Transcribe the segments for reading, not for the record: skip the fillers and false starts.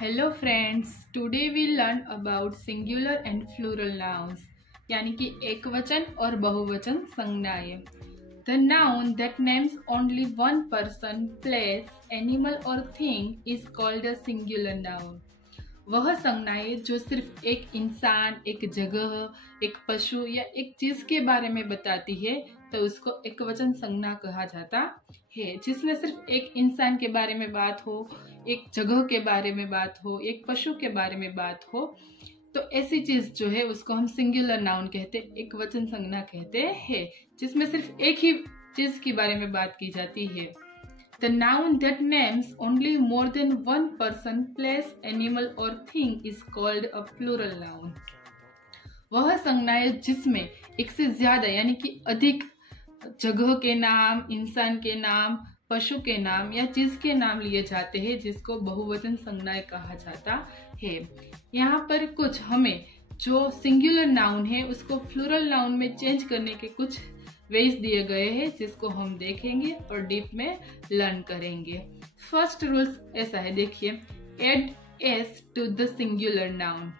Hello friends, today we learn about singular and plural nouns यानी कि एकवचन और बहुवचन संज्ञाएं। The noun that names only one person, place, animal और thing is called a singular noun. वह संज्ञाएं जो सिर्फ एक इंसान, एक जगह, एक पशु या एक चीज के बारे में बताती है तो उसको एकवचन संज्ञा कहा जाता है। जिसमें सिर्फ एक इंसान के बारे में बात हो, एक जगह के बारे में बात हो, एक पशु के बारे में बात हो, तो ऐसी चीज जो है उसको हम सिंगुलर नाउन कहते, एकवचन संज्ञा कहते हैं। जिसमें सिर्फ एक ही चीज के बारे में बात की जाती है। The noun that names only more than one person, place, animal or thing is called a plural noun. वह संज्ञाएं जिसमें एक से ज्यादा यानी कि अधिक जगह के नाम, इंसान के नाम, पशु के नाम या चीज के नाम लिए जाते हैं जिसको बहुवचन संज्ञाएं कहा जाता है। यहाँ पर कुछ हमें जो सिंगुलर नाउन है उसको प्लूरल नाउन में चेंज करने के कुछ वेज दिए गए हैं जिसको हम देखेंगे और डीप में लर्न करेंगे। फर्स्ट रूल्स ऐसा है, देखिए, add S to the singular noun.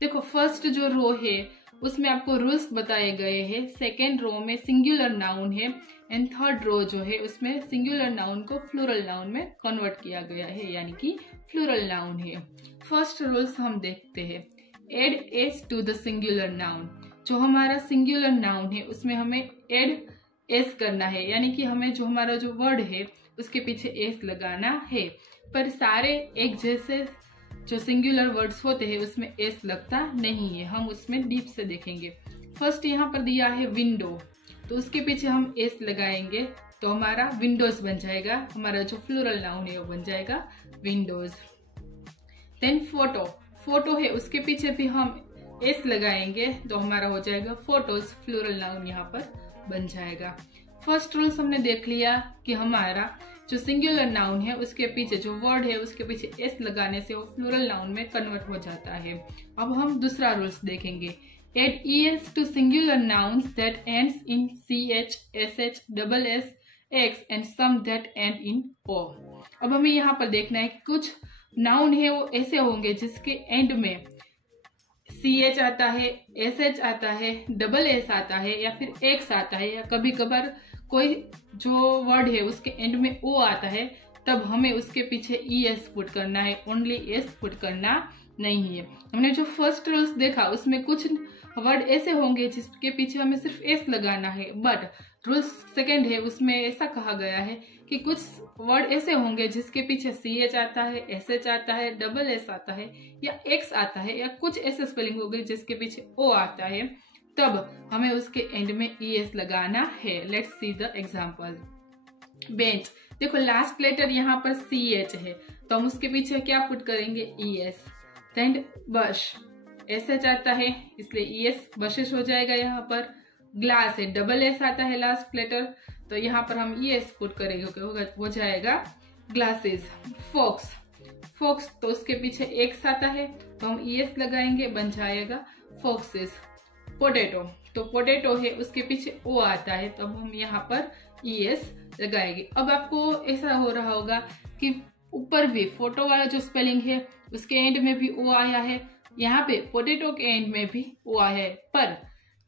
देखो फर्स्ट जो रो है उसमें आपको रूल्स बताए गए हैं। सेकेंड रो में सिंगुलर नाउन है एंड थर्ड रो जो है उसमें सिंगुलर नाउन को प्लूरल नाउन में कन्वर्ट किया गया है यानी कि प्लूरल नाउन है। फर्स्ट रूल्स हम देखते हैं। Add S to the singular noun. जो हमारा सिंगुलर नाउन है उसमें हमें एड एस करना है यानी कि हमें जो हमारा जो वर्ड है उसके पीछे एस लगाना है। पर सारे एक जैसे जो सिंगुलर वर्ड्स होते हैं उसमें एस लगता नहीं है, हम उसमें डीप से देखेंगे। फर्स्ट यहाँ पर दिया है विंडो, तो उसके पीछे हम एस लगाएंगे तो हमारा विंडोज बन जाएगा, हमारा जो प्लूरल नाउन है वो बन जाएगा विंडोज। देन फोटो, फोटो है उसके पीछे भी हम एस लगाएंगे तो हमारा हो जाएगा फोटोज, प्लूरल नाउन यहाँ पर बन जाएगा। फर्स्ट रूल्स हमने देख लिया कि हमारा जो सिंगुलर नाउन है उसके पीछे जो वर्ड है उसके पीछे एस लगाने से वो प्लूरल नाउन में कन्वर्ट हो जाता है। अब हम दूसरा रूल्स देखेंगे। Add E S to singular nouns that ends in CH, SH, SS, X and some that end in O। अब हमें यहाँ पर देखना है कि कुछ नाउन है वो ऐसे होंगे जिसके एंड में CH आता है, SH आता है, SS आता है या फिर X आता है या कभी कभार कोई जो वर्ड है उसके एंड में O आता है, तब हमें उसके पीछे ES पुट करना है, ओनली S पुट करना नहीं है। हमने जो फर्स्ट रूल्स देखा उसमें कुछ वर्ड ऐसे होंगे जिसके पीछे हमें सिर्फ S लगाना है, बट रूल्स सेकेंड है उसमें ऐसा कहा गया है कि कुछ वर्ड ऐसे होंगे जिसके पीछे CH आता है, SH आता है, SS आता है या X आता है या कुछ ऐसे स्पेलिंग हो गई जिसके पीछे O आता है, तब हमें उसके एंड में ES लगाना है। Let's see the example. Bench, देखो लास्ट लेटर यहाँ पर CH है तो हम उसके पीछे क्या पुट करेंगे, ES। देन बश, SH आता है इसलिए ES बशेश हो जाएगा यहाँ पर। ग्लास है, SS आता है लास्ट लेटर तो यहाँ पर हम ES पुट करेंगे, हो जाएगा ग्लासेस। फॉक्स, फॉक्स तो उसके पीछे X आता है तो हम ES लगाएंगे, बन जाएगा फॉक्सेस। पोटैटो, तो पोटैटो है उसके पीछे O आता है तो हम यहाँ पर ES लगाएंगे। अब आपको ऐसा हो रहा होगा कि ऊपर भी फोटो वाला जो स्पेलिंग है उसके एंड में भी O आया है, यहाँ पे पोटैटो के एंड में भी O आया है, पर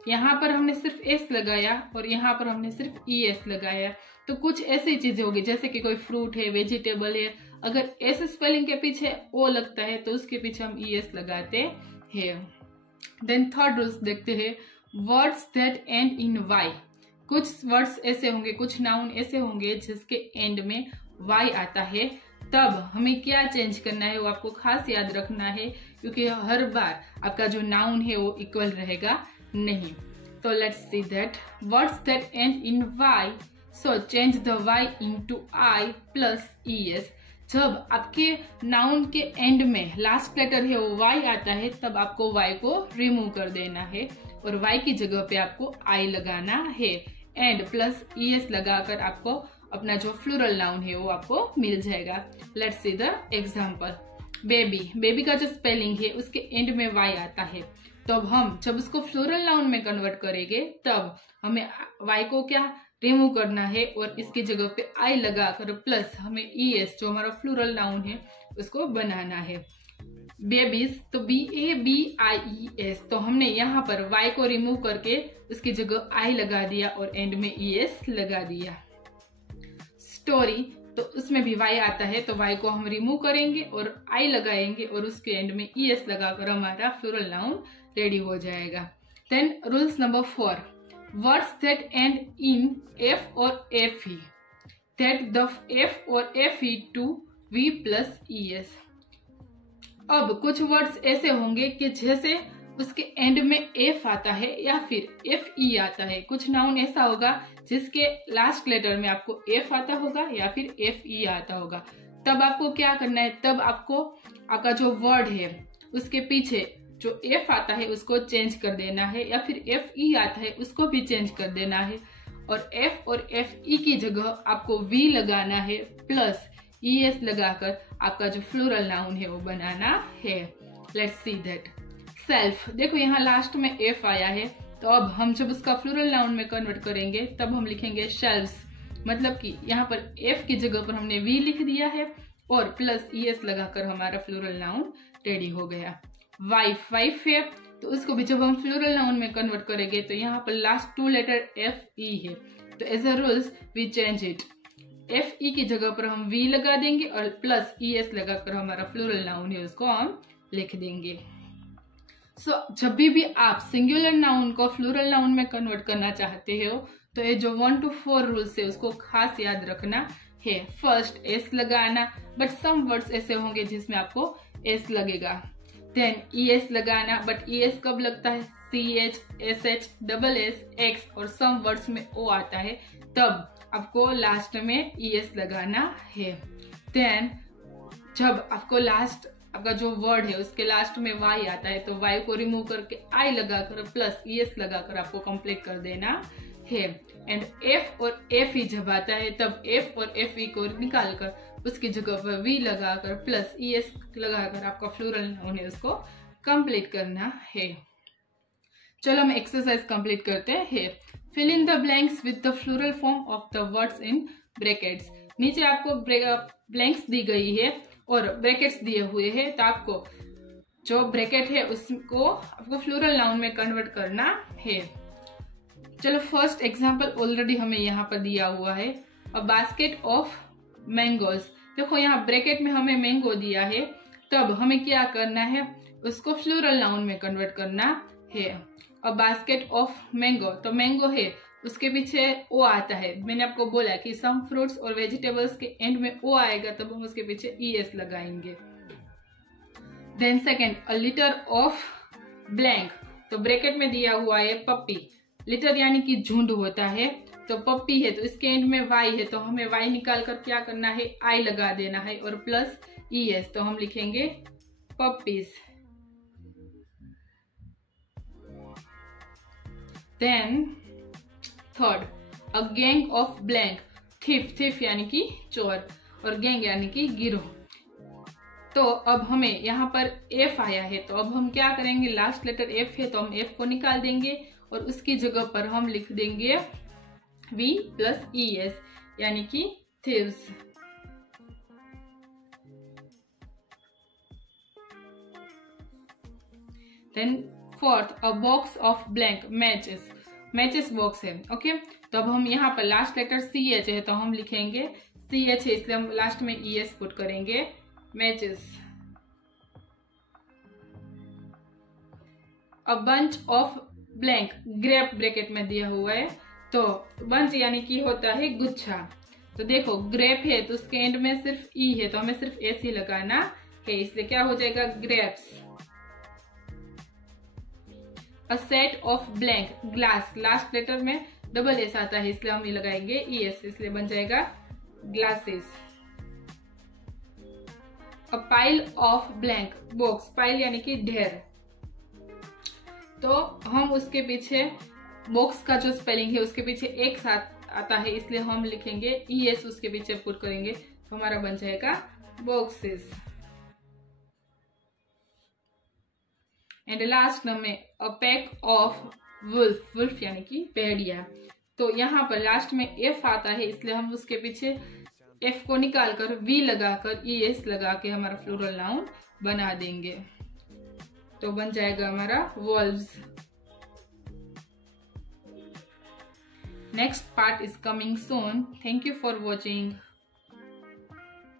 यहाँ पर हमने सिर्फ S लगाया और यहाँ पर हमने सिर्फ ES लगाया। तो कुछ ऐसी चीजें होगी जैसे कि कोई फ्रूट है, वेजिटेबल है, अगर ऐसे स्पेलिंग के पीछे O लगता है तो उसके पीछे हम ES लगाते हैं। देन थर्ड रूल्स देखते हैं। Words that end in Y। कुछ वर्ड्स ऐसे होंगे, कुछ नाउन ऐसे होंगे जिसके एंड में Y आता है, तब हमें क्या चेंज करना है वो आपको खास याद रखना है क्योंकि हर बार आपका जो नाउन है वो इक्वल रहेगा नहीं। तो let's see that words that end in Y, so change the Y into I plus ES। जब आपके नाउन के एंड में लास्ट लेटर है वो Y आता है तब आपको Y को रिमूव कर देना है और Y की जगह पे आपको I लगाना है एंड प्लस ES लगाकर आपको अपना जो प्लूरल नाउन है वो आपको मिल जाएगा। Let's see the example. Baby, baby का जो स्पेलिंग है उसके एंड में Y आता है, तब हम जब उसको प्लूरल नाउन में कन्वर्ट करेंगे तब हमें Y को क्या रिमूव करना है और इसकी जगह पे आई लगाकर प्लस हमें ES जो हमारा प्लूरल नाउन है उसको बनाना है। बेबीज, तो BABIES, तो हमने यहाँ पर y को रिमूव करके उसकी जगह I लगा दिया और एंड में ES लगा दिया। स्टोरी, तो उसमें भी y आता है तो y को हम रिमूव करेंगे और I लगाएंगे और उसके एंड में ES लगाकर हमारा फ्लोरल नाउन रेडी हो जाएगा। Then rules number 4, words that end in F और FE, दैट द F और FE to V plus ES। अब कुछ वर्ड्स ऐसे होंगे कि जैसे उसके एंड में F आता है या फिर FE आता है। कुछ नाउन ऐसा होगा जिसके लास्ट लेटर में आपको F आता होगा या फिर FE आता होगा। तब आपको क्या करना है, तब आपको आपका जो वर्ड है उसके पीछे जो F आता है उसको चेंज कर देना है या फिर FE आता है उसको भी चेंज कर देना है और F और FE की जगह आपको V लगाना है प्लस ES लगाकर आपका जो फ्लोरल नाउन है वो बनाना है। Let's see that. सेल्फ, देखो यहाँ लास्ट में F आया है तो अब हम जब उसका फ्लोरल नाउन में कन्वर्ट करेंगे तब हम लिखेंगे शेल्व्स, मतलब कि यहाँ पर F की जगह पर हमने V लिख दिया है और प्लस ES लगाकर हमारा फ्लोरल नाउन रेडी हो गया। वाइफ है तो उसको भी जब हम फ्लोरल नाउन में कन्वर्ट करेंगे तो यहाँ पर लास्ट 2 लेटर FE है तो as a rules we change it. FE की जगह पर हम V लगा देंगे और प्लस ES लगाकर हमारा फ्लोरल नाउन है उसको हम लिख देंगे। जब भी आप सिंगुलर नाउन को फ्लोरल नाउन में कन्वर्ट करना चाहते हो तो ये जो 1 to 4 रूल्स है उसको खास याद रखना है। फर्स्ट S लगाना, बट सम वर्ड्स ऐसे होंगे जिसमें आपको S लगेगा। देन ES लगाना, बट ES कब लगता है, CH, SH, SS, X और सम वर्ड्स में O आता है तब आपको लास्ट में ES लगाना है। देन जब आपको लास्ट आपका जो वर्ड है उसके लास्ट में Y आता है तो Y को रिमूव करके I लगाकर प्लस ES लगाकर आपको कंप्लीट कर देना है। एंड F और FE जब आता है तब F और FE को निकालकर उसकी जगह पर V लगाकर प्लस ES लगाकर आपका फ्लोरल नाउन है उसको कंप्लीट करना है। चलो हम एक्सरसाइज कंप्लीट करते हैं। Fill in the blanks with the plural form of the words in brackets. नीचे आपको ब्लैंक्स दी गई है और ब्रैकेट्स दिए हुए हैं तो आपको जो ब्रैकेट है उसको आपको फ्लोरल नाउन में कन्वर्ट करना है। चलो फर्स्ट एग्जांपल ऑलरेडी हमें यहाँ पर दिया हुआ है, अ बास्केट ऑफ मैंगोज। देखो यहाँ ब्रैकेट में हमें मैंगो दिया है तब हमें क्या करना है, उसको फ्लोरल नाउन में कन्वर्ट करना है। अ बास्केट ऑफ मैंगो, तो मैंगो है उसके पीछे ओ आता है। मैंने आपको बोला कि सम फ्रूट्स और वेजिटेबल्स के एंड में ओ आएगा तब हम उसके पीछे ES लगाएंगे। Then second, a litter of blank, तो ब्रैकेट में दिया हुआ है पप्पी। लिटर यानी कि झुंड होता है तो पप्पी है तो इसके एंड में Y है तो हमें Y निकाल कर क्या करना है, I लगा देना है और प्लस ES तो हम लिखेंगे puppies. Then third, a gang of blank, thief यानी कि चोर और गैंग यानी कि गिरोह। तो अब हमें यहाँ पर F आया है तो अब हम क्या करेंगे, लास्ट लेटर F है तो हम F को निकाल देंगे और उसकी जगह पर हम लिख देंगे V प्लस ES यानी कि thieves. Then fourth, a box of blank, matches box है। ओके तो अब हम यहाँ पर लास्ट लेटर CH है तो हम लिखेंगे CH है इसलिए हम लास्ट में ES पुट करेंगे, matches. A bunch of blank, grape bracket में दिया हुआ है तो बंच यानी कि होता है गुच्छा। तो देखो ग्रेप है तो उसके एंड में सिर्फ E है तो हमें सिर्फ S ही लगाना है इसलिए क्या हो जाएगा, grapes. A set of blank glass, last letter में डबल S आता है इसलिए हम ये लगाएंगे ES इसलिए बन जाएगा glasses. A pile of blank box, pile यानी कि ढेर, तो हम उसके पीछे बॉक्स का जो स्पेलिंग है उसके पीछे एक साथ आता है इसलिए हम लिखेंगे ES उसके पीछे पुट करेंगे तो हमारा बन जाएगा बॉक्सेस। एंड लास्ट में अ पैक ऑफ वुल्फ यानी कि भेड़िया, तो यहाँ पर लास्ट में F आता है इसलिए हम उसके पीछे एफ को निकालकर वी लगाकर ES लगा के हमारा फ्लोरल नाउन बना देंगे, तो बन जाएगा हमारा valves. Next part is coming soon. Thank you for watching.